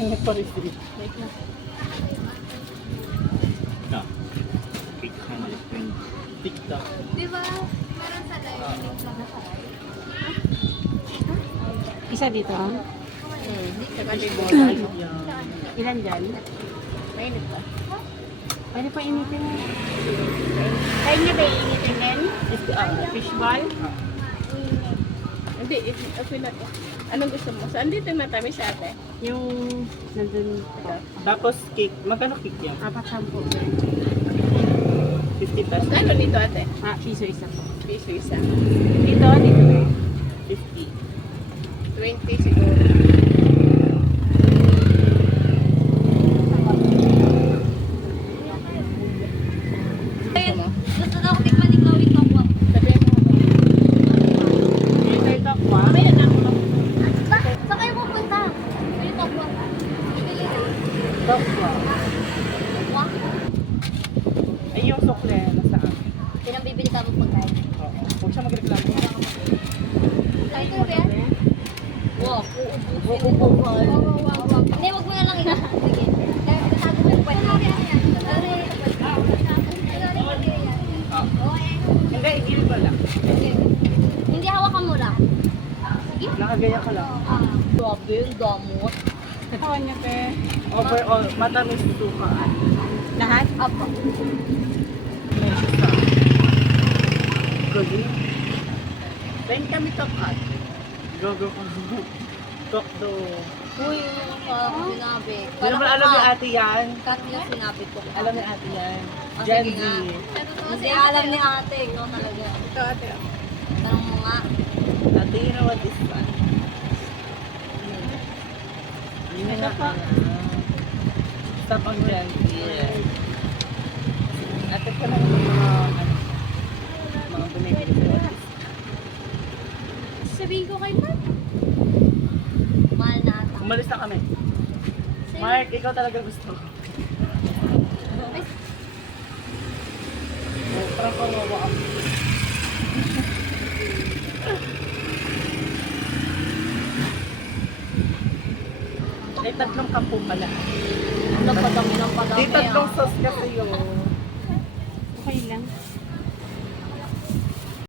Kanya pa rin sila. Wait na. Ito. 820. TikTok. Di ba? Meron sa live link lang na sa live. Isa dito. Saka may bola. Ilan dyan? Mainit ba? Pwede pa initin mo. Kaya niya ba iinitin din? Fishball? Hindi, okay na to. Anong gusto mo? Saan dito matamis sa ate? Yung nandun pa. Tapos cake. Magkano cake yan? 4-10. 50 pesos. Ano nito ate? Piso isa po. Piso isa. Dito ba? 50. 20 siguro. Gusto mo? Gusto daw ko tikman yung glowing tokwa. Sabihin mo ako. Ito ito kwa. Mamaya na ako lang. Saan kayo pupunta? Yung tokwa. Bibili na. Tokwa. Tokwa? Ay yung sukle na sa akin. Pinambibili ka mo pagkain. Oo. Huwag siya magreklamo. Ay, ito ba yan? Wow, uubusin mo po. Hindi, wag mo na lang ina. Sige. Tago mo yung pwede. Hindi, igilid ko lang. Hindi, hawakan mo lang. Sige. Nakagaya ka lang. Grabe yung damot. Oo niya pe. Overall, matamis sukaan. Lahat? Apa. Medyo sa Gagi. Then kami tokat. Gogo ko. Tok do. Uy, yung sinabi. Hindi naman alam ni ate yan. Kat yung sinabi ko. Alam ni ate yan. Ah, Gen sige Z. nga. Hindi alam ni ate. Ikaw talaga. Ito ate. Tanong mo nga. Ate, you know what this one? Yun na nga. Stop ang Gen Z. Ate ko lang yung mga bumibili sa office. Sabihin ko kay Mark. Mahal na ata. Umalis na kami. Mark, ikaw talaga gusto. Ay, Oh, parang kawawa ako. Ay, tatlong kampo pala. ang padami ng padami. Di tatlong sauce kasi yun. Okay lang.